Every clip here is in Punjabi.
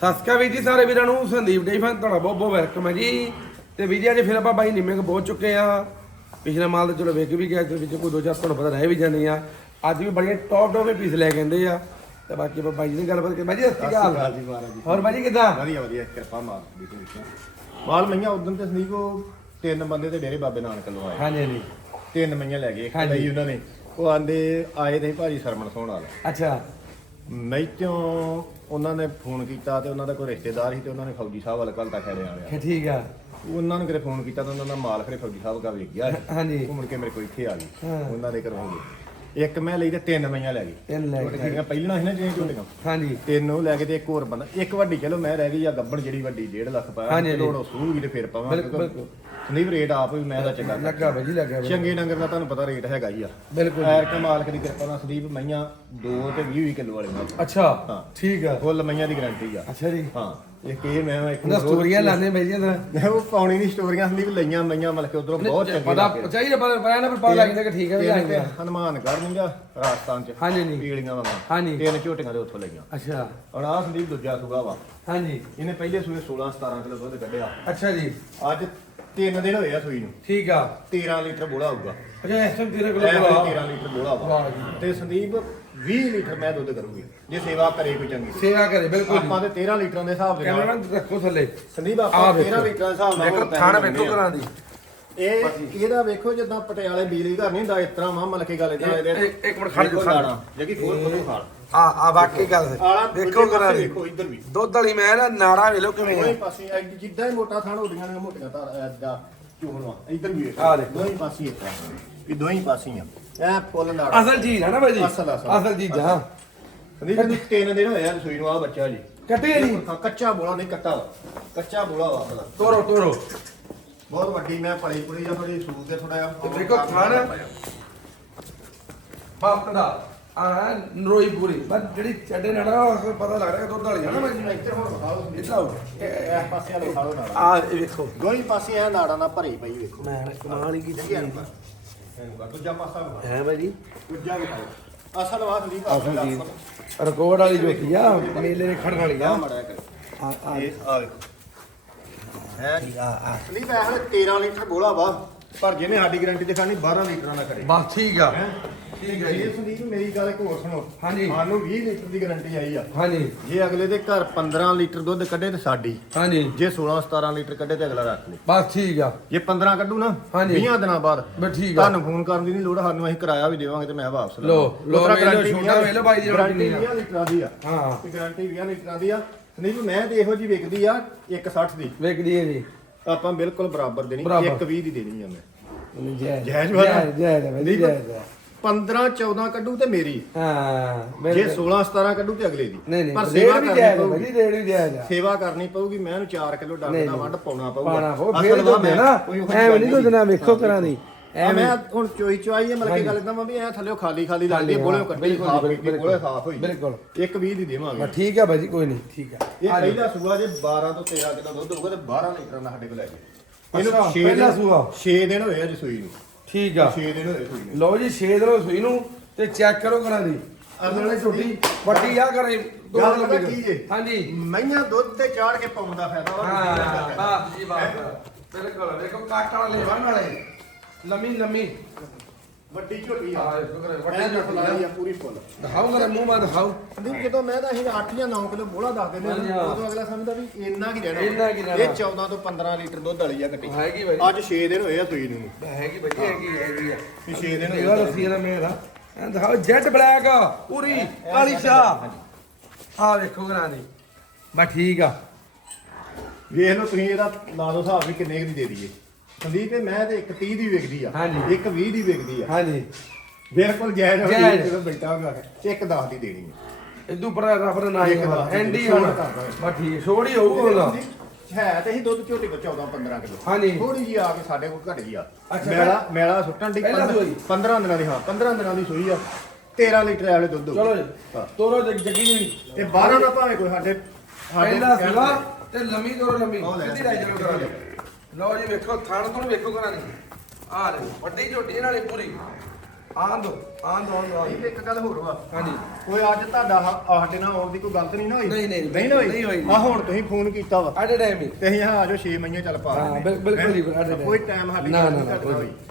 ਸਸਕਾ ਵੀ ਜੀ ਸਾਰੇ ਵੀਰਾਂ ਨੂੰ। ਸੰਦੀਪ ਡੇ ਫਨ ਤੁਹਾਡਾ ਬਹੁਤ ਬਹੁਤ ਵੈਲਕਮ ਹੈ ਜੀ। ਤੇ ਵੀ ਜੀ ਅੱਜ ਫਿਰ ਆਪਾਂ ਬਾਈ ਨਿੰਮੇ ਕੋ ਪਹੁੰਚ ਚੁੱਕੇ ਆ ਪਿਛਲਾ ਮਾਲ ਤਾਂ ਚਲੋ ਵੇਖ ਵੀ ਗਿਆ ਤੇ ਵਿੱਚ ਕੋਈ ਦੋ ਚਾਰ ਤੁਹਾਨੂੰ ਪਤਾ ਰਹਿ ਵੀ ਜਾਂਦੇ ਆ। ਅੱਜ ਵੀ ਬੜੀਆਂ ਟੌਪ ਟੌਪ ਪੀਸ ਲੈ ਕੇ ਆਂਦੇ ਆ। ਤੇ ਬਾਕੀ ਆਪਾਂ ਬਾਈ ਜੀ ਨਾਲ ਗੱਲਬਾਤ ਕਰ ਬਾਈ ਜੀ ਸਤਿ ਸ਼੍ਰੀ ਅਕਾਲ। ਜੀ ਮਹਾਰਾਜ ਜੀ। ਹੋਰ ਬਾਈ ਜੀ ਕਿਦਾਂ? ਵਧੀਆ ਵਧੀਆ ਕਿਰਪਾ ਮਾਰ ਦੀ ਮਾਲ ਮਈਆਂ ਉਦੋਂ ਤੇ ਸੰਦੀਪ ਉਹ ਤਿੰਨ ਬੰਦੇ ਤੇ ਡੇਰੇ ਬਾਬੇ ਨਾਨਕ ਵੱਲੋਂ ਆਏ। ਹਾਂਜੀ ਹਾਂਜੀ। ਤਿੰਨ ਮਈਆਂ ਲੈ ਗਏ। ਲਈ ਉਹਨਾਂ ਨੇ। ਉਹ ਆਂਦੇ ਆਏ ਤੇ ਭਾਜੀ ਸਰਮਣ ਸੋਹਣ ਵਾਲਾ। ਅੱਛਾ। ਮੈਚੋਂ ਉਹਨਾਂ ਨੇ ਫੋਨ ਕੀਤਾ ਤੇ ਉਹਨਾਂ ਦਾ ਕੋਈ ਰਿਸ਼ਤੇਦਾਰ ਸੀ ਤੇ ਉਹਨਾਂ ਨੇ ਫੌਜੀ ਸਾਹਿਬ ਵੱਲ ਘਲਤਾ ਖੜੇ ਆਇਆ ਠੀਕ- ਠੀਕ ਆ। ਉਹਨਾਂ ਨੂੰ ਕਿਤੇ ਫੋਨ ਕੀਤਾ ਤਾਂ ਉਹਨਾਂ ਦਾ ਮਾਲ ਖਰੇ ਫੌਜੀ ਸਾਹਿਬ ਦਾ ਵੇਖ ਗਿਆ ਹਾਂਜੀ। ਮੁੜ ਕੇ ਮੇਰੇ ਕੋਲ ਇੱਥੇ ਆ ਗਈ। ਉਹਨਾਂ ਦੇ ਘਰੋਂ ਗਏ। ਇੱਕ ਮੈਂ ਲਈ ਤੇ ਤਿੰਨ ਮਈਆਂ ਲੈ ਗਈ ਤਿੰਨ ਲੈ ਕੇ ਜਿਹੜੀਆਂ ਪਹਿਲਾਂ ਸੀ ਨਾ ਜਿਹੜੀਆਂ ਝੋਟੀਆਂ ਹਾਂਜੀ। ਤਿੰਨ ਉਹ ਲੈ ਕੇ ਤੇ ਇੱਕ ਹੋਰ ਬੰਦਾ। ਇੱਕ ਵੱਡੀ ਚਲੋ ਮੈਂ ਰਹਿ ਗਈ ਆ ਗੱਬੜ ਜਿਹੜੀ ਵੱਡੀ 1.5 ਲੱਖ ਪਾਇਆ। ਲੋੜ ਸੂਗੀ ਤੇ ਫਿਰ ਪਾਵਾਂਗੇ। ਸੰਦੀਪ ਰੇਟ ਆਪ ਵੀ ਮੈਂ ਦਾ ਚੰਗਾ ਲੱਗਾ ਬਾਈ ਜੀ ਲੱਗਾ। ਚੰਗੇ ਡੰਗਰ ਦਾ ਤੁਹਾਨੂੰ ਪਤਾ ਰੇਟ ਹੈਗਾ ਹੀ ਆ। ਬਿਲਕੁਲ ਐਰ ਕਮਾਲ ਦੀ ਕਿਰਪਾ ਨਾਲ ਸੰਦੀਪ ਮਈਆਂ 2 ਤੇ 20 20 ਕਿਲੋ ਵਾਲੀਆਂ ਅੱਛਾ ਹਾਂ। ਠੀਕ ਆ। ਫੁੱਲ ਮਈਆਂ ਦੀ ਗਾਰੰਟੀ ਆ। ਅੱਛਾ ਜੀ। ਹਾਂ। ਇੱਕ ਇਹ ਮੈਂ ਇੱਕ ਉਹਦਾ ਸਟੋਰੀਆਂ ਲਾਣੇ ਬਾਈ ਜੀ ਦਾ। ਉਹ ਪਾਉਣੀ ਨਹੀਂ ਸਟੋਰੀਆਂ ਸੰਦੀਪ ਲਈਆਂ ਮਈਆਂ ਮਤਲਬ ਕਿ ਉਧਰੋਂ ਬਹੁਤ ਚੰਗੇ ਪਤਾ ਲੱਗੇ। ਚਾਹੀਦਾ ਪਰ ਪਾਇਆ ਨਾ ਪਰ ਪਤਾ ਲੱਗ ਜਾਂਦਾ ਕਿ ਠੀਕ ਹੈ ਵੀ ਆਏਗਾ ਤੇ ਹਨੂਮਾਨਗੜ੍ਹ ਨਹੀਂ ਗਾ ਰਾਜਸਥਾਨ ਚ। ਹਾਂਜੀ ਨਹੀਂ ਪੀਲੀਆਂ ਵਾਂਗਾ ਹਾਂਜੀ। ਤਿੰਨ ਝੋਟੀਆਂ ਦੇ ਉੱਥੋਂ ਲਈਆਂ। ਅੱਛਾ। ਹੁਣ ਆਹ ਸੰਦੀਪ ਦੂਜਾ ਸੂਗਾ ਵਾ। ਹਾਂਜੀ। ਇਹਨੇ ਪਹਿਲੇ ਸੂਏ 16 17 ਕਿਲੋ ਦੁੱਧ ਕੱਢਿਆ। ਅੱਛਾ ਜੀ। ਅੱਜ 3 ਦਿਨ ਹੋਏ ਆ ਸੂਈ ਨੂੰ। ਠੀਕ ਆ। 13 ਲੀਟਰ ਬੋਲਾ ਹੋਊਗਾ ਅੱਛਾ ਇਸ ਟਾਈਮ ਤੇਰੇ ਇਹ ਕੋਲ ਵਾਲੀ ਬੁਲਾ 13 ਲੀਟਰ ਬੋਲਾ ਵਾ। ਵਾਹ ਜੀ। ਤੇ ਸੰਦੀਪ 20 ਲੀਟਰ ਮੈਂ ਦੁੱਧ ਕਰੂਗੀ। ਜੇ ਸੇਵਾ ਕਰੇ ਕੋਈ ਚੰਗੀ। ਸੇਵਾ ਕਰੇ ਬਿਲਕੁਲ ਜੀ। ਆਪਾਂ ਤੇ 13 ਲੀਟਰਾਂ ਦੇ ਹਿਸਾਬ ਦੇ ਨਾਲ ਕੈਮਰਾ ਰੱਖੋ ਥੱਲੇ। ਸੰਦੀਪ ਆਪਾਂ ਵੇਖੋ। 13 ਲੀਟਰਾਂ ਦੇ ਹਿਸਾਬ ਨਾਲ ਦੇਖੋ ਪੈਸੇ ਥਾਣ ਦਿੰਦੇ ਵੇਖੋ। ਕਰਾਂ ਦੀ। ਇਹ ਇਹਦਾ ਵੇਖੋ ਜਿੱਦਾਂ ਪਟਿਆਲੇ ਬਿਜਲੀ ਘਰ ਨਹੀਂ ਹੁੰਦਾ ਇਸ ਤਰ੍ਹਾਂ ਮਾਂ ਮਲਕੇ ਗੱਲ ਇਦਾਂ ਇਹਦੇ ਇੱਕ- ਇੱਕ ਮਿੰਟ ਖੜ ਜਾਓ। ਜਗੀ ਫੋਰ ਫੋਟੋ ਖਾਲ। ਆ ਆ ਵਾਕਈ ਗੱਲ ਦੇਖੋ ਕਰਾਂ ਦੀ। ਇੱਧਰ ਵੀ। ਦੁੱਧ ਵਾਲੀ ਮੈਂ ਨਾ ਨਾੜਾ ਵੇਲੋ ਕਿਵੇਂ ਦੋਵੇਂ ਆ ਪਾਸੇ ਜਿੱਦਾਂ ਹੀ ਮੋਟਾ ਥਾਣ ਹੁੰਦੀਆਂ ਨੇ ਮੋਟੀਆਂ ਤਾਂ ਐਦਾਂ ਚੂਹਣਵਾ ਇੱਧਰ ਵੀ ਆਹ ਦੇਖੋ। ਦੋਵੇਂ ਪਾਸੇ ਤਰ੍ਹਾਂ ਵੀ ਦੋਵੇਂ ਪਾਸੇ ਆ। ਐ ਫੁੱਲ ਨਾੜਾ। ਅਸਲ ਚੀਜ਼ ਹੈ ਨਾ ਬਾਈ ਜੀ। ਅਸਲ- ਅਸਲ। ਚੀਜ਼ ਹਾਂ ਸੰਦੀਪ ਜੀ ਤਿੰਨ ਦਿਨ ਹੋਇਆ ਰਸੋਈ ਨੂੰ ਆ ਬੱਚਾ ਜੀ। ਕੱਟੀ ਜੀ। ਕੱਚਾ ਬੋਲਾ ਨਹੀਂ ਕੱਟਾ ਵਾ। ਕੱਚਾ ਬੋਲਾ ਵਾ ਆਪਣਾ। ਤੋਰੋ ਤੋਰੋ। ਬਹੁਤ ਵੱਡੀ ਮੈਂ ਪਲੀ ਪੁਲੀ ਜਾਂ ਥੋੜੀ ਸੂਕ ਤੇ ਥੋੜਾ ਜਿਹਾ ਦੇਖੋ ਥਾਣ ਬਾਪ ਦਾ ਆ ਨਰੋਈ ਪੂਰੀ ਬਸ ਜਿਹੜੀ ਚੱਡੇ ਨਾੜਾ ਉਹ ਪਤਾ ਲੱਗ ਰਿਹਾ ਦੁੱਧ ਵਾਲੀ ਹੈ ਨਾ ਬਾਈ। ਜੀ ਇੱਧਰ ਹੁਣ ਸੰਦੀਪ। ਇੱਧਰ ਆਓ। ਇਹ ਪਾਸੇ ਵਾਲੇ ਖਾਲੋ ਨਾੜਾ। ਆ ਇਹ ਵੇਖੋ। ਦੋਹੀਂ ਪਾਸੇ ਆ ਨਾੜਾ ਨਾਲ ਭਰੀ ਪਈ ਵੇਖੋ। ਮੈਂ ਕਮਾਲ ਹੀ ਕੀਤੀ ਹੈ। ਦੂਜਾ ਪਾਸਾ। ਹੈ ਬਾਈ ਜੀ। ਦੂਜਾ ਵਿਖਾਓ ਅਸਲ ਵਾ ਸੰਦੀਪ ਅਸਲ ਜੀ। ਰਿਕਾਰਡ ਵਾਲੀ ਜੋਤੀ ਆ ਮੇਲੇ ਦੇ ਖੜਨ ਵਾਲੀ ਆ। ਆ ਆ। ਆ ਆ ਵੇਖੋ। ਹੈ ਆ ਆ। ਸੰਦੀਪ ਇਹ ਹਲੇ 13 ਲੀਟਰ ਬੋਲਾ ਵਾ ਪਰ ਜਿਹਨੇ ਸਾਡੀ ਗਾਰੰਟੀ ਦਿਖਾਣੀ 12 ਲੀਟਰਾਂ ਦਾ ਕਰੇ। ਬਸ ਠੀਕ ਆ। ਹੈਂ? ਠੀਕ ਹੈ ਜੀ। ਇਹ ਸੰਦੀਪ ਮੇਰੀ ਗੱਲ ਇੱਕ ਹੋਰ ਸੁਣੋ। ਹਾਂਜੀ। ਸਾਨੂੰ 20 ਲੀਟਰ ਦੀ ਗਾਰੰਟੀ ਆਈ ਆ। ਹਾਂਜੀ। ਜੇ ਅਗਲੇ ਦੇ ਘਰ 15 ਲੀਟਰ ਦੁੱਧ ਕੱਢੇ ਤੇ ਸਾਡੀ। ਹਾਂਜੀ। ਜੇ 16 17 ਲੀਟਰ ਕੱਢੇ ਤੇ ਅਗਲਾ ਰੱਖ ਲੇ। ਬਸ ਠੀਕ ਆ। ਜੇ 15 ਕੱਢੂ ਨਾ ਹਾਂਜੀ। 20 ਦਿਨਾਂ ਬਾਅਦ ਬਸ ਠੀਕ ਆ। ਤੁਹਾਨੂੰ ਫੋਨ ਕਰਨ ਦੀ ਨਹੀਂ ਲੋੜ ਸਾਨੂੰ ਅਸੀਂ ਕਿਰਾਇਆ ਵੀ ਦੇਵਾਂਗੇ ਤੇ ਮੈਂ ਵਾਪਸ ਲੈ ਲਓ, ਲਵਾਂਗਾ। ਲਓ, ਉਤਰਾ ਵੇਖ ਲਓ, ਗਾਰੰਟੀ ਛੋਟਾ ਵੇਖ ਲਓ ਬਾਈ ਜੀ, ਗਾਰੰਟੀ ਕਿੰਨੀ ਆ। 20 ਲੀਟਰਾਂ ਦੀ ਆ। ਹਾਂ। ਤੇ ਗਾਰੰਟੀ 20 ਲੀਟਰਾਂ ਦੀ ਆ। ਨਹੀਂ ਮੈਂ ਤੇ ਇਹੋ ਜੀ ਵਿਕਦੀ ਆ 160 ਦੀ। ਵੇਖਦੀ ਹੈ ਜੀ। ਆਪਾਂ ਬਿਲਕੁਲ ਬਰਾਬਰ ਦੇਣੀ ਬਰਾਬਰ। 120 ਦੀ ਦੇਣੀ ਆ ਮੈਂ। ਜੈ ਜਾਇਜ਼ ਵਾਲਾ? ਜੈ ਜੈ ਬਾਈ ਜੀ, ਜੈ ਜੈ। 15 14 ਕੱਢੂ ਤੇ ਮੇਰੀ। ਹਾਂ ਜੇ 16 17 ਕੱਢੂ ਤੇ ਅਗਲੇ ਦੀ। ਨਹੀਂ ਨਹੀਂ ਪਰ ਸੇਵਾ ਵੀ ਕਰਨੀ ਜਾਇਜ਼ ਹੈ ਪਊਗੀ। ਬਾਈ ਰੇਟ ਵੀ ਜਾਇਜ਼ ਆ। ਸੇਵਾ ਕਰਨੀ ਪਊਗੀ ਮੈਂ ਇਹਨੂੰ 4 ਕਿਲੋ ਡੰਗ ਦਾ। ਵੱਢ ਪਾਉਣਾ ਪਊਗਾ। ਪਾਣਾ ਹੋ ਅਸਲ ਫੇਰ ਦੁੱਧ ਹੈ ਨਾ ਕੋਈ ਉਹ ਐਵੇਂ ਗੱਲ ਵੇਖੋ ਕਰਾਂ ਦੀ ਐ ਮੈਂ ਹੁਣ ਚੋਈ ਚੋਈ ਹੈ ਮਤਲਬ ਕਿ ਗੱਲ ਇਦਾਂ ਵਾ ਵੀ ਐ ਥੱਲੇ ਖਾਲੀ ਖਾਲੀ ਲੱਗਦੀ ਹੈ ਬੋਲੇ ਕੱਢੀ ਬਿਲਕੁਲ, ਸਾਫ਼ ਬਿਲਕੁਲ, ਕੀਤੀ ਬੋਲੇ ਸਾਫ਼ ਹੋਈ। ਬਿਲਕੁਲ। ਇੱਕ 20 ਦੀ ਦੇਵਾਂਗੇ। ਠੀਕ ਆ ਬਾਈ ਜੀ ਕੋਈ ਨਹੀਂ ਠੀਕ ਆ। ਇਹ ਪਹਿਲਾ ਸੂਆ ਜੇ 12 ਤੋਂ 13 ਕਿਲੋ ਦੁੱਧ ਹੋਊਗਾ ਤੇ 12 ਲੀਟਰ ਦਾ ਸਾਡੇ ਕੋਲ ਲੈ ਅੱਛਾ, ਪਹਿਲਾ ਦਿਨ- ਸੂਆ। ਛੇ ਦਿਨ ਹੋਏ ਅੱਜ ਸੂਈ ਨੂੰ। ਠੀਕ ਆ। 6 ਦਿਨ ਹੋਏ ਸੂਈ ਨੂੰ ਲਓ ਜੀ 6 ਦਿਨੋਂ ਸੂਈ ਨੂੰ ਤੇ ਚੈੱਕ ਕਰੋ ਕਰਾਂ ਦੀ। ਅਸਲੇ ਛੋਟੀ ਵੱਡੀ ਆ ਕਰੇ ਦੋ ਗੱਲ ਪਤਾ ਲੰਬੀ ਕੀ ਜੇ? ਹਾਂਜੀ। ਮਈਆਂ ਦੁੱਧ ਤੇ ਚਾੜ ਕੇ ਪਾਉਣ ਦਾ ਫਾਇਦਾ ਹਾਂ ਬਾਤ ਜੀ ਬਾਤ ਬਿਲਕੁਲ। ਦੇਖੋ ਕਾਟ ਵਾਲੇ ਵੰਨ ਵਾਲੇ। ਲੰਮੀ ਲੰਮੀ। ਵੱਡੀ ਝੋਟੀ ਆ। ਆ ਵੱਡੀ ਝੋਟੀ ਆ। ਪੂਰੀ ਫੁੱਲ। ਦਿਖਾਓ ਕਰੇ ਮੂੰਹ ਮਾ ਦਿਖਾਓ। ਸੰਦੀਪ ਜਦੋਂ ਮੈਂ ਤਾਂ ਅਸੀਂ 8 ਜਾਂ 9 ਕਿਲੋ ਬੋਲਾ ਦੱਸ ਦਿੰਦੇ ਹਾਂ। ਉਦੋਂ ਅਗਲਾ ਸਮਝਦਾ ਵੀ ਇੰਨਾ ਕੀ ਰਹਿਣਾ ਇੰਨਾ ਕੀ ਰਹਿਣਾ। ਇਹ 14 ਤੋਂ 15 ਲੀਟਰ ਦੁੱਧ ਵਾਲੀ ਆ ਕੱਟੀ ਹੈਗੀ ਬਾਈ। ਅੱਜ 6 ਦਿਨ ਹੋਏ ਆ ਸੂਈ ਨੂੰ। ਹੈਗੀ ਬਾਈ ਹੈਗੀ ਹੈਗੀ ਆ। ਵੀ 6 ਦਿਨ ਹੋਏ ਇਹ ਗੱਲ ਸੀ ਇਹਦਾ ਮੇਰਾ ਇਹ ਦਿਖਾਓ ਜੈਟ ਬਲੈਕ ਪੂਰੀ ਕਾਲੀ ਸ਼ਾਹ। ਆ ਵੇਖੋ ਕਰਾਂ ਦੀ। ਬਸ ਠੀਕ ਆ। ਵੇਖ ਲਓ ਤੁਸੀਂ ਇਹਦਾ ਲਾ ਲਓ ਹਿਸਾਬ ਵੀ ਕਿੰਨੇ ਕੁ ਦੀ ਦੇ ਦਈਏ। ਸੰਦੀਪ ਇਹ ਮੈਂ ਤੇ ਇੱਕ 30 ਦੀ ਵਿਕਦੀ ਆ ਹਾਂਜੀ। ਇੱਕ 20 ਦੀ ਵਿਕਦੀ ਆ ਹਾਂਜੀ ਬਿਲਕੁਲ ਜਾਇਜ਼ ਹੋਈ ਜਾਇਜ਼। ਜਦੋਂ ਬੈਠਾ ਹੋਗਾ ਇੱਕ 10 ਦੀ ਦੇਣੀ ਹੈ ਇਦੋਂ ਪਰ ਦਾ ਨਾਂ ਹੀ ਇੱਕ ਐਂਡੀ ਛੋੜ ਹੁਣ ਕਰਦਾ ਹੈ। ਬਸ ਠੀਕ ਛੋੜ ਹੀ ਹੋਊਗਾ ਉਹਦਾ ਹੈ ਤੇ ਅਸੀਂ ਦੁੱਧ ਝੋਟੀ ਕੋ 14 15 ਕਿਲੋ ਹਾਂਜੀ। ਥੋੜੀ ਜੀ ਆ ਕੇ ਸਾਡੇ ਕੋਲ ਘਟ ਗਈ ਆ ਅੱਛਾ, ਮੈਲਾ ਮੈਲਾ ਸੁੱਟਣ ਦੀ ਪਹਿਲਾਂ ਸੂਈ? 15 ਦਿਨਾਂ ਦੀ ਹਾਂ 15 ਦਿਨਾਂ ਦੀ ਸੂਈ ਆ 13 ਲੀਟਰ ਵਾਲੇ ਦੁੱਧ ਹੋਊ। ਚਲੋ ਜੀ ਹਾਂ। ਤੋਰੋ ਜੱਗ- ਜੱਗੀ ਜੀ ਤੇ 12 ਦਾ ਭਾਵੇਂ ਕੋਈ ਸਾਡੇ ਪਹਿਲਾ ਕਹਿਣ ਸਿਵਾ ਤੇ- ਲੰਮੀ ਤੋਰੋ ਲੰਮੀ ਉਹ ਲੈ। ਸਿੱਧੀ ਰਾਈ ਚਲੋ ਕਰਾਂ ਲਓ ਜੀ ਵੇਖੋ ਥਣ ਤੋਂ ਵੇਖੋ ਕਰਾਂ ਦੀ ਆ ਲੈ ਵੱਡੀ ਝੋਟੀ ਨਾਲੇ ਪੂਰੀ। ਆਂਦ ਆਂਦ ਆਂਦ ਇਹ ਇੱਕ ਗੱਲ ਹੋਰ ਵਾ। ਹਾਂਜੀ। ਕੋਈ ਅੱਜ ਤੁਹਾਡਾ ਹ- ਸਾਡੇ ਨਾਲ ਆਉਣ ਦੀ ਕੋਈ ਗਲਤ ਨਹੀਂ ਨਾ ਹੋਈ? ਨਹੀਂ, ਨਹੀਂ, ਨਹੀਂ ਨਾ ਹੋਈ? ਨਹੀਂ ਹੋਈ। ਆ ਹੁਣ ਤੁਸੀਂ ਫੋਨ ਕੀਤਾ ਵਾ। ਆਡੇ ਟਾਈਮ ਹੀ। ਤੇ ਅਸੀਂ ਆ ਜਾਓ 6 ਮਹੀਨੇ ਚੱਲ ਪਾ ਹਾਂ, ਲੈਂਦੇ। ਬਿਲ- ਬਿਲਕੁਲ ਜੀ, ਸਾਡੇ ਕੋਈ ਟਾਈਮ ਸਾਡੀ ਨਾ, ਗੱਲ ਨਾ, ਨਹੀਂ ਨਾ,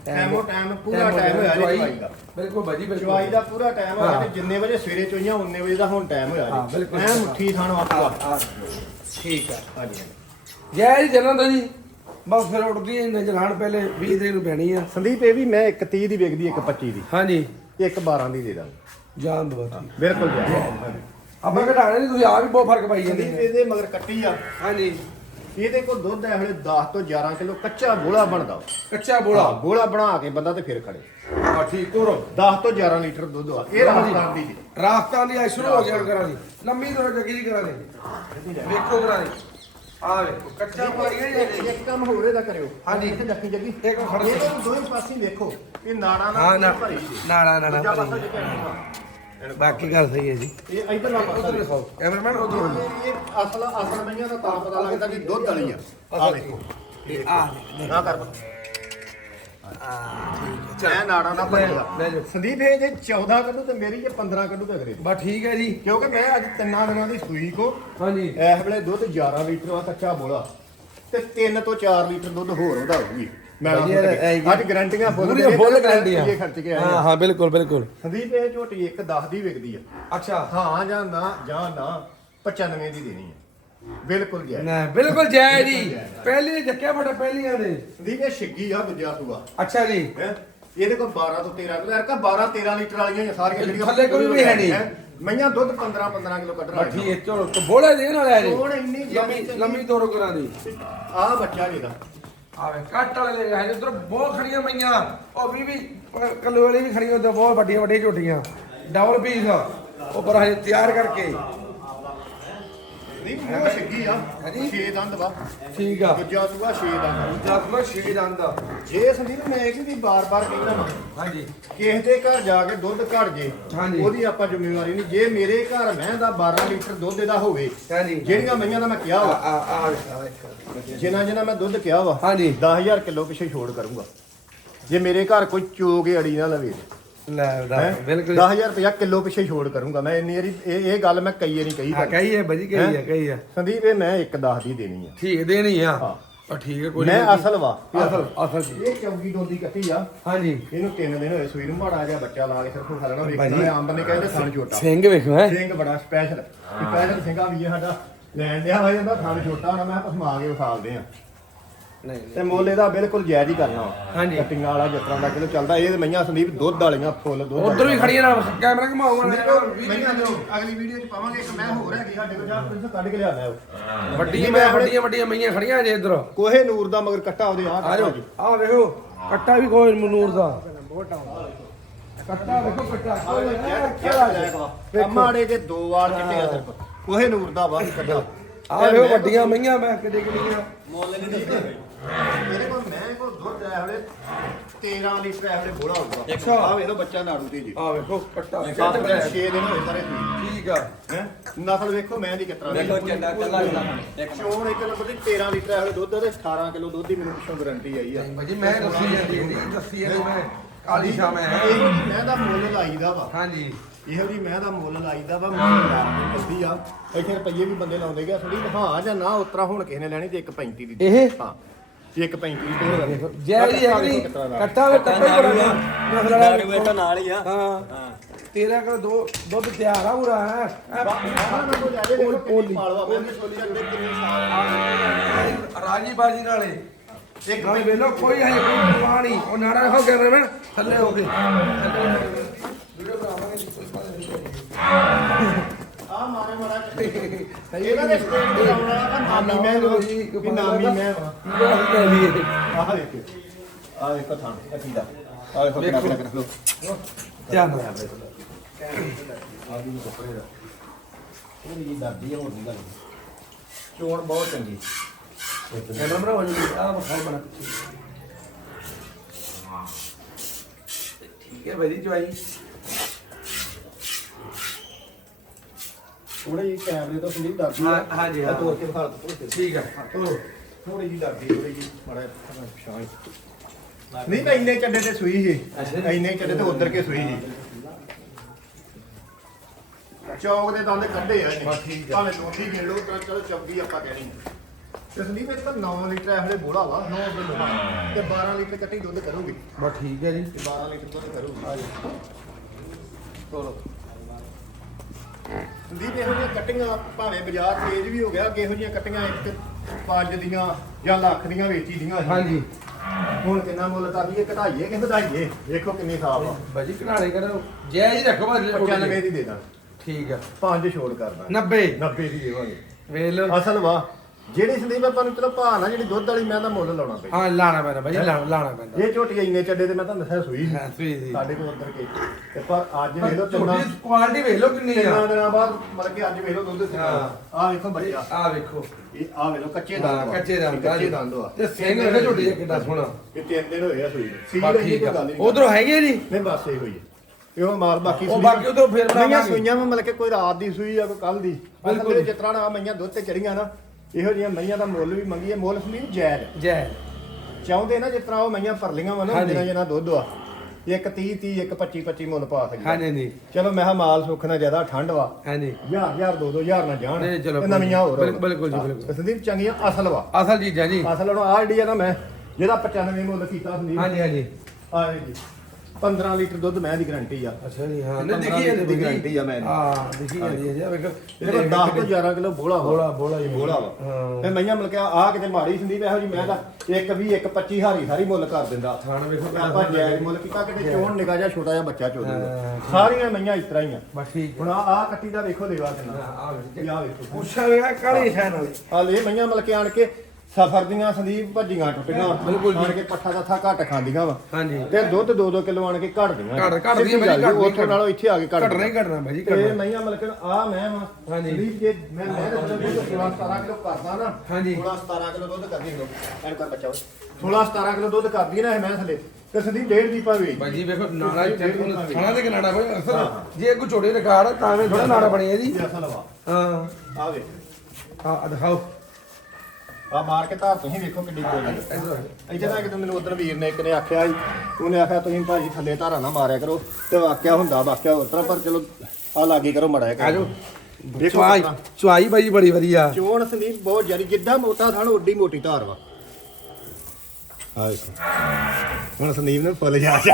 ਟਾਈਮ ਉਹ ਟਾਈਮ ਪੂਰਾ ਟਾਈਮ ਹੋਇਆ ਜੀ ਚਵਾਈ ਦਾ। ਬਿਲਕੁਲ ਭਾਜੀ ਬਿਲਕੁਲ। ਚਵਾਈ ਦਾ ਪੂਰਾ ਟਾਈਮ ਹੋਇਆ ਹਾਂ। ਤੇ ਜਿੰਨੇ ਵਜੇ ਸਵੇਰੇ ਚੋਈਆਂ ਉਨੇ ਵਜੇ ਦਾ ਹੁਣ ਟਾਈਮ ਹੋਇਆ ਹਾਂ, ਜੀ ਬਿਲਕੁਲ। ਐ ਮੁੱਠੀ ਥਾਣ ਵਾਪਸ ਹਾਂ। ਠੀਕ ਆ ਹਾਂਜੀ। ਜੈ ਜੀ ਜਨਮ ਦਾ ਜੀ। ਬਸ ਫਿਰ ਉੱਠਦੀ ਹੈ ਨਜਰਾਨ ਪਹਿਲੇ 20 ਤਰੀਕ ਨੂੰ ਪੈਣੀ ਆ। ਸੰਦੀਪ ਇਹ ਵੀ ਮੈਂ ਇੱਕ 30 ਦੀ ਵਿਕਦੀ ਇੱਕ 25 ਦੀ। ਹਾਂਜੀ। ਇੱਕ 12 ਦੀ ਦੇ ਦਾਂਗੇ। ਜਾਨ ਦੋ ਬਿਲਕੁਲ ਜੀ। ਆਪਾਂ ਘਟਾਣੇ ਨਹੀਂ ਤੁਸੀਂ ਆਪ ਵੀ ਬਹੁਤ ਫ਼ਰਕ ਪਾਈ ਜਾਂਦੇ ਸੰਦੀਪ ਇਹਦੇ ਮਗਰ ਕੱਟੀ ਆ। ਹਾਂਜੀ। ਇਹਦੇ ਕੋਲ ਦੁੱਧ ਹੈ ਹਲੇ 10 ਤੋਂ 11 ਕਿਲੋ ਕੱਚਾ ਗੋਲਾ ਬਣਦਾ। ਕੱਚਾ ਬੋਲਾ। ਹਾਂ, ਗੋਲਾ ਬਣਾ ਕੇ ਬੰਦਾ ਤੇ ਫਿਰ ਖੜੇ। ਹਾਂ ਠੀਕ ਤੋਰੋ 10 ਤੋਂ 11 ਲੀਟਰ ਦੁੱਧ ਆ। ਇਹ ਰਾਜਸਥਾਨ ਦੀ ਜੀ। ਰਾਸਤਾਂ ਦੀ ਸ਼ੁਰੂ ਹੋ ਗਿਆ ਕਰਾਂ ਦੀ ਲੰਮੀ ਤੋਰ ਜੱਗੀ ਦੀ ਕਰਾਂ ਦੀ ਵੇਖੋ ਕਰਾਂ ਦੀ ਆ ਵੇਖੋ ਕੱਚਾ ਪਾਈਆ ਇੱਕ- ਜੀ ਇੱਕ ਕੰਮ ਹੋਰ ਇਹਦਾ ਕਰਿਓ। ਹਾਂਜੀ। ਇੱਥੇ ਜੱਗੀ ਜੱਗੀ। ਇੱਕ ਖੜ ਇਹਦੇ ਦੋਵੇਂ ਪਾਸੇ ਵੇਖੋ। ਇਹ ਨਾੜਾ ਹਾਂ ਨਾਲ ਨਾ ਭਰੀ ਜੀ ਨਾੜਾ ਨਾੜਾ ਦੂਜਾ ਪਾਸਾ ਭਰੀ। ਜਿਹੜਾ ਹੈ ਬਾਕੀ ਗੱਲ ਸਹੀ ਹੈ ਜੀ। ਇਹ ਇਧਰ ਨਾ ਪਾਸਾ ਉਧਰ ਦਿਖਾਓ ਕੈਮਰਾਮੈਨ ਉਧਰ ਇਹ ਇਹ ਅਸਲ ਅਸਲ ਮਈਆਂ ਦਾ ਤਾਂ ਪਤਾ ਲੱਗਦਾ ਕਿ ਦੁੱਧ ਵਾਲੀ ਆ ਆ ਵੇਖੋ। ਇਹ ਆ ਨਾ ਕਰ ਮੈਂ ਨਾੜਾ ਨਾ ਭਰੀ ਆ ਲੈ ਜਾਓ ਸੰਦੀਪ ਇਹ ਜੇ 14 ਕੱਢੂ ਤੇ ਮੇਰੀ ਜੇ 15 ਕੱਢੂ ਤੇ ਅਗਰੇ ਬਸ ਠੀਕ ਹੈ ਜੀ। ਕਿਉਂਕਿ ਮੈਂ ਅੱਜ ਤਿੰਨਾਂ ਦਿਨਾਂ ਦੀ ਸੂਈ ਕੋ। ਹਾਂਜੀ। ਇਸ ਵੇਲੇ ਦੁੱਧ 11 ਲੀਟਰ ਆ ਕੱਚਾ ਬੋਲਾ। ਤੇ 3 ਤੋਂ 4 ਲੀਟਰ ਦੁੱਧ ਹੋਰ ਵਧਾਊਗੀ ਮੈਂ ਭਾਜੀ ਇਹ- ਇਹ- ਅੱਜ ਗਰੰਟੀਆਂ ਫੁੱਲ ਪੂਰੀਆਂ ਫੁੱਲ ਗਾਰੰਟੀਆਂ। ਇਹ ਖਰਚ ਕੇ ਆਏ ਹਾਂ ਆ। ਹਾਂ ਬਿਲਕੁਲ ਬਿਲਕੁਲ। ਸੰਦੀਪ ਇਹ ਝੋਟੀ ਇੱਕ 10 ਦੀ ਵਿਕਦੀ ਆ। ਅੱਛਾ। ਹਾਂ ਜਾਂ ਨਾ ਜਾਂ ਨਾ 95 ਦੀ ਦੇਣੀ ਆ। ਬਿਲਕੁਲ ਜੀ। ਨਾ ਬਿਲਕੁਲ ਜੈ ਜੀ। ਪਹਿਲੀ ਨੇ ਜੱਕਿਆ ਬੜਾ ਪਹਿਲੀਆਂ ਦੇ। ਸੰਦੀਪ ਇਹ ਛਿੱਗੀ ਆ ਦੂਜਾ ਸੂਆ ਅੱਛਾ ਜੀ। ਹੈ? ਇਹਦੇ ਕੋਲ 12 ਤੋਂ 13 ਕਿਲੋ ਯਾਰ 12 13 ਲੀਟਰ ਵਾਲੀਆਂ ਹੀ ਆ ਸਾਰੀਆਂ ਜਿਹੜੀਆਂ ਥੱਲੇ ਕੋਈ ਵੀ ਹੈ ਨਹੀਂ। ਹੈਂ। ਮਈਆਂ ਦੁੱਧ 15 15 ਕਿਲੋ ਕੱਢ ਬਸ ਠੀਕ ਰਹੀਆਂ ਹੈ ਚਲੋ ਤੇ ਬੋਲੇ ਦੇਣ ਵਾਲਾ ਜੀ। ਹੁਣ ਇੰਨੀ ਜ਼ਿਆਦਾ ਲੰਮੀ ਚੰਗੀ- ਲੰਮੀ ਤੋਰੋ ਕਰਾਂ ਦੀ। ਆ ਬੱਚਾ ਜਿਹਦਾ ਆਵੇ ਕੱਟ ਵਾਲੇ ਲੈ ਗਏ ਉਧਰ ਬਹੁਤ ਖੜੀਆਂ ਮਈਆਂ। ਉਹ ਵੀ ਵੀ ਕੱਲੂ ਵਾਲੀ ਵੀ ਖੜੀਆਂ ਉਧਰ ਬਹੁਤ ਵੱਡੀਆਂ ਵੱਡੀਆਂ ਝੋਟੀਆਂ। ਡਬਲ ਪੀਸ ਉਹ ਪਰ ਹਜੇ ਤਿਆਰ ਕਰਕੇ। ਨਹੀਂ ਉਹ ਛਿੱਗੀ ਆ। ਹਾਂਜੀ। 6 ਦੰਦ ਵਾ। ਠੀਕ ਆ। ਦੂਜਾ ਸੂਆ 6 ਦੰਦ। ਦਸਵਾਂ ਛੇ ਜਾਂਦਾ ਜੇ ਸੰਦੀਪ ਮੈਂ ਇਹ ਵੀ ਬਾਰ-ਬਾਰ ਕਹਿੰਦਾ ਨਾ ਹਾਂਜੀ। ਕਿਸੇ ਦੇ ਘਰ ਜਾ ਕੇ ਦੁੱਧ ਘਟ ਜੇ ਹਾਂਜੀ। ਉਹਦੀ ਆਪਾਂ ਜ਼ਿੰਮੇਵਾਰੀ ਨਹੀਂ। ਜੇ ਮੇਰੇ ਘਰ ਮੈਂ ਦਾ 12 ਲੀਟਰ ਦੁੱਧ ਦਾ ਹੋਵੇ ਹਾਂਜੀ। ਜਿਹੜੀਆਂ ਮਈਆਂ ਦਾ ਮੈਂ ਕਿਹਾ ਆ ਵਾ ਆ ਆ ਵੇਖ, ਆ ਵੇਖ। ਜਿਨ੍ਹਾਂ ਜਿਨ੍ਹਾਂ ਮੈਂ ਦੁੱਧ ਕਿਹਾ ਵਾ ਹਾਂਜੀ। 10000 ਕਿਲੋ ਪਿੱਛੇ ਛੋੜ ਕਰੂੰਗਾ। ਜੇ ਮੇਰੇ ਘਰ ਕੋਈ ਚੋਗੇ ਅੜੀ ਨਾ ਲਵੇ ਲੈ ਹੈਂ? ਦਾ ਬਿਲਕੁਲ 10000 ਰੁਪਇਆ ਕਿਲੋ ਪਿੱਛੇ ਛੋੜ ਕਰੂੰਗਾ ਮੈਂ ਇੰਨੀ ਵਾਰੀ ਇਹ ਇਹ ਗੱਲ ਮੈਂ ਕਈ ਵਾਰੀ ਕਹੀ ਹਾਂ। ਕਹੀ ਹੈ ਭਾਜੀ ਕਹੀ ਹੈ? ਕਹੀ ਹੈ। ਸੰਦੀਪ ਇਹ ਮੈਂ ਇੱਕ 10 ਦੀ ਦੇਣੀ ਆ ਠੀਕ ਦੇਣੀ ਆ। ਹਾਂ। ਆ ਠੀਕ ਹੈ ਕੋਈ ਮੈਂ। ਅਸਲ ਵਾ। ਅਸਲ ਅਸਲ ਜੀ। ਇਹ ਚੌਗੀ ਡੋਦੀ ਕੱਟੀ ਆ। ਹਾਂਜੀ। ਇਹਨੂੰ ਤਿੰਨ ਦਿਨ ਹੋਏ ਸੂਈ ਨੂੰ ਮਾੜਾ ਜਿਹਾ ਬੱਚਾ ਲਾ ਕੇ ਸਿਰਫ ਖਾ ਲੈਣਾ। ਵੇਖਣਾ ਆਮਦਨ ਕਹਿੰਦੇ ਥਣ ਛੋਟਾ ਸਿੰਘ ਵੇਖੋ ਹੈ। ਸਿੰਘ ਬੜਾ ਸਪੈਸ਼ਲ ਸਪੈਸ਼ਲ ਸਿੰਘਾ ਵੀ ਇਹ ਸਾਡਾ ਲੈਣ ਦਿਆ ਹੋ ਜਾਂਦਾ ਥਣ ਛੋਟਾ ਹੋਣਾ ਮੈਂ ਪਸਮਾ ਕੇ ਵਿਖਾਲਦੇ ਆ ਨਹੀਂ ਤੇ ਮੁੱਲ ਇਹਦਾ ਬਿਲਕੁਲ ਜਾਇਜ਼ ਹੀ ਕਰਨਾ ਵਾ। ਹਾਂਜੀ। ਕਟਿੰਗ ਵਾਲਾ ਜਿਸ ਤਰ੍ਹਾਂ ਦਾ ਕਿਲੋ ਚੱਲਦਾ ਇਹ ਤੇ ਮਈਆਂ ਸੰਦੀਪ ਦੁੱਧ ਵਾਲੀਆਂ ਫੁੱਲ ਦੁੱਧ ਉਧਰ ਵੀ ਖੜੀਆਂ ਨਾਲ ਕੈਮਰਾ ਘਮਾਉਂਗਾ ਮਈਆਂ ਨੂੰ ਅਗਲੀ ਵੀਡੀਓ ਚ ਪਾਵਾਂਗੇ ਇੱਕ ਮੈਂ ਹੋਰ ਹੈਗੀ ਸਾਡੇ ਕੋਲ। ਜਾ ਪ੍ਰਿੰਸ ਕੱਢ ਕੇ ਲਿਆਣਾ ਉਹ। ਵੱਡੀਆਂ ਮੈਂ ਵੱਡੀਆਂ ਵੱਡੀਆਂ ਮਈਆਂ ਖੜੀਆਂ ਜੇ ਇਧਰ। ਕੋਹੇ ਨੂਰ ਦਾ ਮਗਰ ਕੱਟਾ ਉਹਦੇ ਆ ਆ ਜਾਓ ਆ ਵੇਖੋ ਕੱਟਾ ਵੀ ਕੋਈ ਮਨੂਰ ਦਾ। ਕੱਟਾ ਵੇਖੋ ਕੱਟਾ। ਮਾੜੇ ਜੇ ਦੋ ਵਾਰ ਚਿੱਟੇ ਆ ਸਿਰਫ। ਕੋਹੇ ਨੂਰ ਦਾ ਵਾ ਕੱਟਾ। ਆ ਵੇਖੋ ਵੱਡੀਆਂ ਮਈਆਂ ਮੈਂ ਕਿੱਡੇ ਕਿੱਡੀਆਂ ਇਹਦੇ ਕੋਲ ਮੈਂ ਕੋਲ ਦੁੱਧ ਹੈ ਹਲੇ 13 ਲੀਟਰ ਹੈ ਹਲੇ ਬੋਲਾ ਹੋਊਗਾ। ਅੱਛਾ। ਆ ਵੇਖ ਲਓ ਬੱਚਾ ਨਾੜੂ ਤੇ ਜੀ। ਆ ਵੇਖੋ ਕੱਟਾ। 7 ਦਿਨ 6 ਦਿਨ ਹੋਏ ਸਾਰੇ। ਠੀਕ ਆ। ਹੈ? ਨਸਲ ਵੇਖੋ ਮੈਂ ਦੀ ਕਿਤਰਾ ਦੇਖੋ ਚੱਡਾ ਕੱਲਾ ਚੋਣ ਇੱਕ ਨੰਬਰ ਦੀ 13 ਲੀਟਰ ਹਲੇ ਦੁੱਧ ਤੇ 18 ਕਿਲੋ ਦੁੱਧ ਦੀ ਮੈਨੂੰ ਪਿੱਛੋਂ ਗਾਰੰਟੀ ਆਈ ਆ। ਭਾਜੀ ਮੈਂ ਦੱਸੀ ਜਾਂਦੀ ਨਹੀਂ ਦੱਸੀ ਜਾਂਦੀ ਮੈਂ ਕਾਲੀ ਸ਼ਾਮ ਹੈ। ਇਹੋ ਜੀ ਮੈਂ ਦਾ ਮੁੱਲ ਲਾਈਦਾ ਵਾ। ਹਾਂਜੀ। ਇਹੋ ਜੀ ਮੈਂ ਦਾ ਮੁੱਲ ਲਾਈਦਾ ਵਾ ਮੈਂ ਲੱਦੀ ਆ। ਇੱਥੇ ਰੁਪਈਏ ਵੀ ਬੰਦੇ ਲਾਉਂਦੇ ਗਿਆ ਥੋੜੀ ਹਾਂ ਜਾਂ ਨਾ ਉਤਰਾ ਹੁਣ ਕਿਸੇ ਨੇ ਲੈਣੀ ਤੇ 1.35 ਦੀ ਦੇ। ਇਹ? ਹਾਂ। 1.35 ਦੀ ਹੋਰ ਜੈ ਜੀ ਹੈ ਨਹੀਂ ਕੱਟਾ ਵੇ ਕੱਟਾ ਹੀ ਬੜਾ ਨਸਲ ਵਾਲਾ ਨਾੜੂ ਇਹ ਤਾਂ ਨਾਲ ਹੀ ਆ। ਹਾਂ। ਤੇਰਾ ਕਰ ਦੋ ਦੁੱਧ ਤਿਆਰ ਆ ਪੂਰਾ ਹੈ। ਕੋਈ ਪੋਲੀ ਰਾਜੀ ਬਾਜੀ ਨਾਲੇ। ਇੱਕ ਭਾਈ ਵੇਲੋ ਕੋਈ ਹੈ ਕੋਈ ਨਹੀਂ। ਉਹ ਨਾਰਾ ਰੱਖੋ ਕੈਮਰਾਮੈਨ ਥੱਲੇ ਹੋ ਕੇ। ਵੀਡੀਓ ਬਣਾਵਾਂਗੇ ਆ ਮਾਰੇ ਮਾਰਾ। ਇਹਨਾਂ ਦੇ ਸਟੇਜ ਤੇ ਆਉਣ ਵਾਲਾ ਤਾਂ ਨਾਮੀ ਮੈਂ ਵੀ ਨਾਮੀ ਮੈਂ ਲੈ ਲਈਏ ਆਹ ਵੇਖੋ ਆਹ ਵੇਖੋ ਥਾਂ ਅੱਛੀ ਦਾ ਆਹ ਵੇਖੋ ਕਿੰਨਾ ਕਿੰਨਾ ਕਿੰਨਾ ਧਿਆਨ ਨਾਲ ਆਹ ਵੀ ਕੱਪੜੇ ਦਾ ਥੋੜੀ ਜੀ ਦਰਦੀ ਹੋਣ ਦੀ ਗੱਲ ਚੋਣ ਬਹੁਤ ਚੰਗੀ ਕੈਮਰਾ ਬਣਾ ਹੋ ਜੀ ਆ ਬਖਾਲ ਬਣਾ ਠੀਕ ਹੈ ਭਾਈ ਜੀ ਜਵਾਈ ਥੋੜੇ ਜੀ ਕੈਮਰੇ ਤੋਂ ਸੰਦੀਪ ਦਰਦੀ ਹਾਂ ਹਾਂਜੀ ਹਾਂ ਤੋੜ ਕੇ ਵਿਖਾ ਦੋ ਠੀਕ ਹੈ ਥੋੜੀ ਜੀ ਦਰਦੀ ਥੋੜੀ ਜੀ ਮਾੜਾ ਪਛਾਣ ਨਹੀਂ ਤਾਂ ਇੰਨੇ ਚੱਡੇ ਤੇ ਸੂਈ ਸੀ। ਇੰਨੇ ਚੱਡੇ ਤੇ ਉਧਰ ਕੇ ਸੂਈ ਸੀ। ਚੌਕ ਦੇ ਦੰਦ ਕੱਢੇ ਆ ਬਸ ਠੀਕ ਆ। ਭਾਵੇਂ ਲੋਠੀ ਗਿਣ ਲਓ ਤਾਂ ਚਲੋ ਚੌਕੀ ਆਪਾਂ ਕਹਿਣੀ। ਤੇ ਸੰਦੀਪ ਇਹ ਤਾਂ 9 ਲੀਟਰ ਇਹ ਹਲੇ ਬੋਲਾ ਵਾ 9 ਕਿਲੋ ਤੇ 12 ਲੀਟਰ ਕੱਟੀ ਦੁੱਧ ਕਰੂਗੀ। ਬਸ ਠੀਕ ਹੈ ਜੀ। ਤੇ 12 ਲੀਟਰ ਦੁੱਧ ਕਰੂਗੀ। ਤੋਰੋ ਸੰਦੀਪ ਇਹੋ ਜਿਹੀਆਂ ਕੱਟੀਆਂ ਭਾਵੇਂ ਬਾਜ਼ਾਰ ਤੇਜ਼ ਵੀ ਹੋ ਗਿਆ ਅੱਗੇ ਇਹੋ ਜਿਹੀਆਂ ਕੱਟੀਆਂ ਇੱਕ ਪੰਜ ਦੀਆਂ ਜਾਂ ਲੱਖ ਦੀਆਂ ਵੇਚੀ ਦੀਆਂ। ਹਾਂਜੀ। ਹੁਣ ਕਿੰਨਾ ਮੁੱਲ ਕਰ ਲਈਏ ਘਟਾਈਏ ਕਿ ਵਧਾਈਏ? ਵੇਖੋ ਕਿੰਨੀ ਸਾਫ਼ ਆ। ਬਾਜੀ ਕਢਾਣੇ ਕਰੋ। ਜੈ ਜੀ ਰੱਖੋ ਬਾਜੀ 95 ਦੀ ਦੇ ਦਾਂ ਠੀਕ ਆ। ਪੰਜ ਛੋੜ ਕਰਦਾ 90 90 ਦੀ ਦੇਵਾਂਗੇ। ਵੇਖ ਲਓ। ਅਸਲ ਵਾ ਜਿਹੜੀ ਸੰਦੀਪ ਆਪਾਂ ਨੂੰ ਚਲੋ ਭਾਅ ਨਾ ਜਿਹੜੀ ਦੁੱਧ ਵਾਲੀ ਮੈਂ ਤਾਂ ਮੁੱਲ ਲਾਉਣਾ ਪਈ ਹਾਂ ਲਾਣਾ ਪੈਂਦਾ ਬਾਜੀ ਲਾਣਾ ਲਾਣਾ ਪੈਂਦਾ। ਇਹ ਝੋਟੀ ਇੰਨੇ ਚੱਡੇ ਤੇ ਮੈਂ ਤਾਂ ਦੱਸਿਆ ਸੂਈ ਸੀ। ਹਾਂ ਸੂਈ ਦੀ ਸਾਡੇ ਕੋਲ ਉੱਧਰ ਕੇ। ਤੇ ਪਰ ਅੱਜ ਵੇਖ ਲਓ ਤਿੰਨਾਂ ਝੋਟੀ ਕੁਆਲਿਟੀ ਵੇਖ ਲਓ ਕਿੰਨੀ ਤਿੰਨਾਂ ਆ ਦਿਨਾਂ ਬਾਅਦ ਮਤਲਬ ਕਿ ਅੱਜ ਵੇਖ ਲਓ ਦੁੱਧ ਹਾਂ। ਆ ਵੇਖੋ ਬੱਚਾ ਆ ਵੇਖੋ। ਇਹ ਆ ਵੇਖ ਲਓ ਕੱਚੇ ਹਾਂ, ਦੰਦ ਵਾ। ਕੱਚੇ ਦੰਦ ਆ। ਕੱਚੇ। ਦੰਦ ਵਾ ਤੇ ਸਿੰਘ ਵੇਖੋ ਝੋਟੀ ਦਾ ਕਿੱਡਾ ਸੋਹਣਾ ਇਹ ਤਿੰਨ ਦਿਨ ਹੋਏ ਆ ਸੂਈ ਨੂੰ। ਸੀਲ ਬਸ ਇੰਨੀ ਠੀਕ ਕੋਈ ਆ। ਗੱਲ ਨਹੀਂ। ਉਧਰੋਂ ਹੈਗੇ ਜੀ? ਨਹੀਂ ਬਸ ਇਹ ਹੋਈ ਹੈ ਇਹੋ ਮਾਲ ਬਾਕੀ ਉਹ ਬਾਕੀ ਉਧਰੋਂ ਫੇਰ ਮਈਆਂ ਬਣਾਵਾਂਗੇ ਸੂਈਆਂ ਮੈਂ ਮਤਲਬ ਕਿ ਕੋਈ ਰਾਤ ਦੀ ਸੂਈ ਆ ਕੋਈ ਕੱਲ ਦੀ। ਬਿਲਕੁਲ। ਜਿਸ ਤਰ੍ਹਾਂ ਨਾ ਮਈਆਂ ਦੁੱਧ ਤੇ ਚੜੀਆਂ ਨਾ। ਇਹੋ ਜਿਹੀਆਂ ਮਈਆਂ ਦਾ ਮੁੱਲ ਵੀ ਮੰਗੀਏ ਮੁੱਲ ਸੁਣੀ ਜਾਇਜ਼ ਜੈ ਚਾਹੁੰਦੇ ਨਾ ਜਿਸ ਤਰ੍ਹਾਂ ਉਹ ਮਈਆਂ ਭਰਲੀਆਂ ਵਾ ਨਾ ਹਾਂਜੀ। ਜਿਹਨਾਂ ਦੁੱਧ ਆ ਇੱਕ 30 30 ਇੱਕ 25 25 ਮੁੱਲ ਪਾ ਸਕਦਾ। ਹਾਂਜੀ ਨਹੀਂ ਚਲੋ ਮੈਂ ਕਿਹਾ ਮਾਲ ਸੁੱਖ ਨਾਲ ਜ਼ਿਆਦਾ ਠੰਡ ਵਾ। ਹਾਂਜੀ ਹਜ਼ਾਰ ਹਜ਼ਾਰ ਦੋ ਦੋ ਹਜ਼ਾਰ ਨਾ ਜਾਣ। ਨਹੀਂ, ਚਲੋ ਤੇ ਨਵੀਆਂ ਹੋਰ। ਬਿਲਕੁਲ- ਬਿਲਕੁਲ ਜੀ, ਬਿਲਕੁਲ। ਹਾਂ, ਸੰਦੀਪ ਚੰਗੀਆਂ ਅਸਲ ਵਾ। ਅਸਲ ਚੀਜ਼ਾਂ ਜੀ। ਅਸਲ ਹੁਣ ਆਹ ਜਿਹੜੀ ਆ ਨਾ ਮੈਂ ਜਿਹਦਾ 95 ਮੁੱਲ ਕੀਤਾ ਸੰਦੀਪ ਹਾਂਜੀ ਹਾਂਜੀ। ਆ ਜੀ। 15 ਲੀਟਰ ਦੁੱਧ ਮੈਂ ਦੀ ਗਾਰੰਟੀ ਆ। ਅੱਛਾ ਜੀ ਹਾਂ ਦੇਖੀ ਜਾਂਦੀ ਦੀ ਆ ਮੈਂ। ਹਾਂ ਦੇਖੀ ਜਾਂਦੀ ਹੈ ਜੀ ਵੇਖੋ ਇਹਦੇ 10 ਤੋਂ 11 ਕਿਲੋ ਬੋਲਾ ਵਾ। ਬੋਲਾ ਬੋਲਾ ਜੀ ਬੋਲਾ ਵਾ। ਤੇ ਮਈਆਂ ਮਿਲ ਕੇ ਆ ਕਿਤੇ ਮਾੜੀ ਸੰਦੀਪ ਇਹੋ ਜੀ ਮੈਂ ਤਾਂ ਇੱਕ 20 ਇੱਕ 25 ਹਾਰੀ ਸਾਰੀ ਮੁੱਲ ਕਰ ਦਿੰਦਾ। ਥਾਣ ਵੇਖੋ ਆਪਾਂ ਜਾਇਜ਼ ਮੁੱਲ ਕੀਤਾ ਕਿਤੇ ਚੋਣ ਨਿਕਾ ਜਾਂ ਛੋਟਾ ਜਿਹਾ ਬੱਚਾ ਚੋ ਦਿੰਦਾ। ਸਾਰੀਆਂ ਮਈਆਂ ਇਸ ਤਰ੍ਹਾਂ ਹੀ ਆ। ਬਸ ਠੀਕ। ਹੁਣ ਆ ਆ ਕੱਟੀ ਦਾ ਵੇਖੋ ਦੇਵਾ ਕਿੰਨਾ। ਆ ਵੇਖੋ। ਇਹ ਆ ਵੇਖੋ। ਪੁੱਛਾ ਵੇਗਾ ਕਾਲੀ ਸ਼ੈਨ ਵਾਲੀ। ਹਾਲ ਮਈਆਂ ਮਿਲ ਕੇ ਆਣ ਕੇ ਸਫਰ ਦੀਆਂ ਸੰਦੀਪ ਭੱਜੀਆਂ ਟੁੱਟੀਆਂ ਬਿਲਕੁਲ ਜੀ। ਆਣ ਕੇ ਪੱਠਾ ਦਾ ਥਾ ਘੱਟ ਖਾਂਦੀਆਂ ਵਾ। ਹਾਂਜੀ। ਤੇ ਦੁੱਧ 2-2 ਕਿਲੋ ਆਣ ਕੇ ਘਟਦੀਆਂ। ਘੱਟ- ਘੱਟਦੀਆਂ ਬਾਈ, ਘੱਟ- ਉੱਥੋਂ ਨਾਲੋਂ ਇੱਥੇ ਆ ਕੇ ਘਟ ਘਟਣਾ ਹੀ ਘਟਣਾ ਭਾਜੀ ਤੇ ਘਟਣਾ ਮਈਆਂ ਮਲਕਣ ਆ ਮੈਂ ਵਾਂ ਹਾਂਜੀ। ਸੰਦੀਪ ਜੇ ਮੈਂ ਮੈਂ ਤਾਂ ਦੁੱਧ 16 17 ਕਿਲੋ ਕਰਦਾ ਨਾ ਹਾਂਜੀ। 16 17 ਕਿਲੋ ਦੁੱਧ ਕਰਦੀ ਹੋ ਐਨ ਕਰ ਬੱਚਾ 16 17 ਕਿਲੋ ਦੁੱਧ ਕਰਦੀ ਨਾ ਇਹ ਮੈਂ ਥਲੇ। ਤੇ ਸੰਦੀਪ ਡੇਢ ਦੀ ਭਾਵੇਂ ਭਾਜੀ ਵੇਖੋ ਨਾੜਾ ਚੱਕ ਨੂੰ ਖਾਣਾ ਤੇ ਨਾੜਾ ਕੋਈ ਅਸਰ। ਜੇ ਕੋਈ ਛੋਟੇ ਰਿਕਾਰਡ ਤਾਂ ਵੇ ਥੋੜਾ ਨਾੜਾ ਬਣਿਆ ਜੀ। ਇਹ ਅਸਲ ਵਾ ਹਾਂ ਆ ਵੇ ਆ ਦਿਖਾਓ। ਆ ਮਾਰ ਕੇ ਧਾਰ ਤੁਸੀਂ ਵੇਖੋ ਕਿੱਡੀ ਬੋਲੀ ਇੱਧਰ ਇੱਥੇ ਤਾਂ ਇੱਕ ਦਿਨ ਮੈਨੂੰ ਉਧਰ ਵੀਰ ਨੇ ਇੱਕ ਨੇ ਆਖਿਆ ਸੀ ਉਹਨੇ ਆਖਿਆ ਤੁਸੀਂ ਭਾਜੀ ਥੱਲੇ ਧਾਰਾ ਨਾ ਮਾਰਿਆ ਕਰੋ ਤੇ ਵਾਕਿਆ ਹੁੰਦਾ ਵਾਕਿਆ ਹੋਰ ਤਰ੍ਹਾਂ ਪਰ ਚਲੋ ਆ ਲਾਗੀ ਕਰੋ ਮੜਾਇਆ ਕਰੋ ਆਜੋ। ਦੇਖੋ ਚੁਆਈ। ਚੁਆਈ ਭਾਜੀ ਬੜੀ ਵਧੀਆ। ਚੋਣ ਸੰਦੀਪ ਬਹੁਤ ਜ਼ਿਆਦਾ ਜਿੱਦਾਂ ਮੋਟਾ ਥਣ ਓਡੀ ਮੋਟੀ ਧਾਰ ਵਾ। ਆ ਦੇਖੋ ਹੁਣ ਸੰਦੀਪ ਨੇ ਫੁੱਲ ਜਾ ਜਾ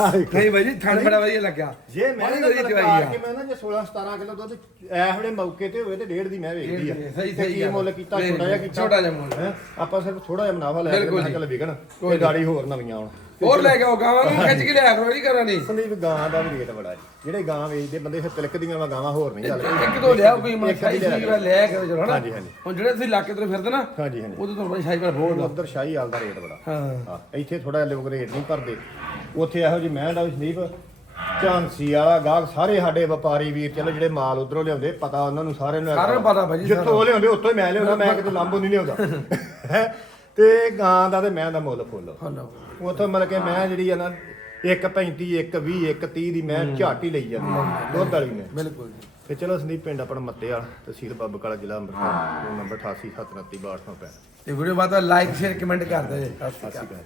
ਆ ਦੇਖੋ ਨਹੀਂ ਭਾਜੀ ਠੰਡ ਬੜਾ ਵਧੀਆ ਲੱਗਾ ਜੇ ਮੈਂ ਬੜੀ ਨਾ ਵਧੀਆ ਚਵਾਈ ਚੁਆਈ ਆ। ਕਿ ਮੈਂ ਨਾ ਜੇ 16 17 ਕਿਲੋ ਦੁੱਧ ਐ ਵੇਲੇ ਮੌਕੇ ਤੇ ਹੋਵੇ ਤੇ ਡੇਢ ਦੀ ਮੈਂ ਵੇਚਦੀ ਆ। ਸਹੀ- ਸਹੀ ਕੀ। ਮੁੱਲ ਕੀਤਾ ਛੋਟਾ ਜਿਹਾ ਕੀਤਾ। ਛੋਟਾ ਜਿਹਾ ਮੁੱਲ। ਆਪਾਂ ਸਿਰਫ ਥੋੜਾ ਜਿਹਾ ਮੁਨਾਫਾ ਲੈ ਕੇ ਮੈਂ ਜੀ। ਚੱਲ ਵਿਕਣ ਕੋਈ ਗਾੜੀ ਹੋਰ ਨਵੀਆਂ ਆਉਣ। ਹੋਰ ਲੈ ਕੇ ਆਓ ਗਾਵਾਂ ਨੂੰ ਖਿੱਚ ਕੇ ਲਿਆ ਕਰੋ ਜੀ ਕਰਾਂ ਨਹੀਂ। ਸੰਦੀਪ ਗਾਂ ਦਾ ਵੀ ਰੇਟ ਬੜਾ ਜੀ। ਜਿਹੜੇ ਗਾਂ ਵੇਚਦੇ ਬੰਦੇ ਫਿਰ ਤਿਲਕਦੀਆਂ ਵਾ ਗਾਵਾਂ ਹੋਰ ਨਹੀਂ ਗੱਲ ਇੱਕ ਦੋ ਲਿਆ ਕੋਈ ਮਨ ਸ਼ਾਹੀ ਵਾਲਾ ਲੈ ਕੇ ਚਲੋ ਹਾਂਜੀ, ਹਾਂਜੀ। ਹੁਣ ਜਿਹੜੇ ਤੁਸੀਂ ਇਲਾਕੇ ਤੋਂ ਫਿਰਦੇ ਨਾ ਹਾਂਜੀ ਹਾਂਜੀ। ਉਦੋਂ ਤੁਹਾਨੂੰ ਸ਼ਾਹੀ ਵਾਲਾ ਬਹੁਤ ਉਧਰ ਸ਼ਾਹੀ ਹਾਲ ਦਾ ਰੇਟ ਬੜਾ। ਹਾਂ। ਹਾਂ ਇੱਥੇ ਥੋੜਾ ਲੋਕ ਰੇਟ ਨਹੀਂ ਭਰਦੇ। ਉੱਥੇ ਇਹੋ ਜਿਹੀ ਮਹਿੰਡ ਆ ਵੀ ਸੰਦੀਪ ਝਾਂਸੀ ਵਾਲਾ ਗਾਹਕ ਸਾਰੇ ਸਾਡੇ ਵਪਾਰੀ ਵੀਰ ਚਲੋ ਜਿਹੜੇ ਮਾਲ ਉਧਰੋਂ ਲਿਆਉਂਦੇ ਪਤਾ ਉਹਨਾਂ ਨੂੰ ਸਾਰਿਆਂ ਨੂੰ ਸਾਰਿਆਂ ਨੂੰ ਪਤਾ ਭਾਜੀ, ਜਿੱਥੋਂ ਉਹ ਲਿਆਉਂਦੇ ਉੱਥੋਂ ਹੀ ਮੈਂ ਲਿਆਉਂਦਾ ਮੈਂ ਕਿਤੇ ਲਾਂਭੋ ਨਹੀਂ ਲਿਆਉਂਦਾ। ਹੈਂ? ਤੇ ਗਾਂ ਦਾ ਤੇ ਮੈਂ ਦਾ ਮੁੱਲ ਫੁੱਲ। ਹਲੋ ਉੱਥੋਂ ਮਤਲਬ ਕਿ ਮੈਂ ਜਿਹੜੀ ਆ ਨਾ 1.35 1.20 1.30 ਦੀ ਮੈਂ ਝਾਟ ਹੀ ਲਈ ਜਾਂਦੀ ਆ, ਦੁੱਧ ਵਾਲੀ ਮੈਂ। ਬਿਲਕੁਲ ਜੀ। ਤੇ ਚਲੋ ਸੰਦੀਪ ਪਿੰਡ ਆਪਣਾ ਮੱਤੇ ਵਾਲਾ ਤਹਿਸੀਲ ਬੱਬਕਾਲਾ ਜ਼ਿਲ੍ਹਾ ਅੰਮ੍ਰਿਤਸਰ ਫੋਨ ਨੰਬਰ 88 729 6265 ਤੇ ਵੀਡੀਓ ਬਾਅਦ ਲਾਈਕ ਸ਼ੇਅਰ ਕਮੈਂਟ ਕਰ ਦਿਓ ਜੀ। ਸਤਿ ਸ਼੍ਰੀ ਅਕਾਲ।